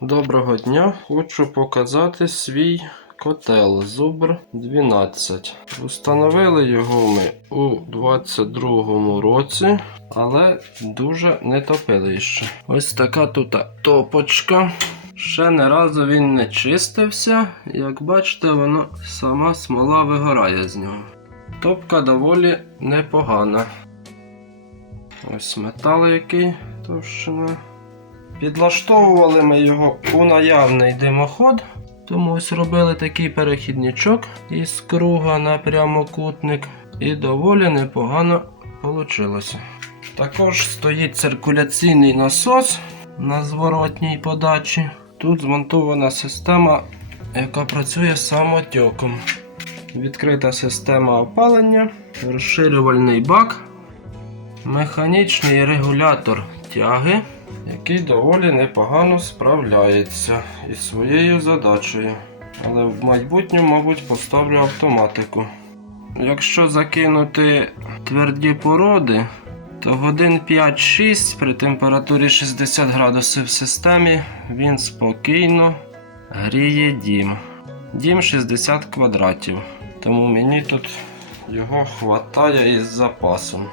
Доброго дня! Хочу показати свій котел Зубр 12. Установили його ми у 22-му році, але дуже не топили ще. Ось така тут топочка. Ще не разу він не чистився. Як бачите, воно сама смола вигорає з нього. Топка доволі непогана. Ось метал який товщина. Підлаштовували ми його у наявний димоход, тому ось робили такий перехідничок із круга на прямокутник, і доволі непогано вийшло. Також стоїть циркуляційний насос на зворотній подачі. Тут змонтована система, яка працює самотьоком. Відкрита система опалення, розширювальний бак, механічний регулятор тяги який доволі непогано справляється із своєю задачею. Але в майбутньому, мабуть, поставлю автоматику. Якщо закинути тверді породи, то годин 5-6 при температурі 60 градусів в системі він спокійно гріє дім. Дім 60 квадратів. Тому мені тут його хватає із запасом.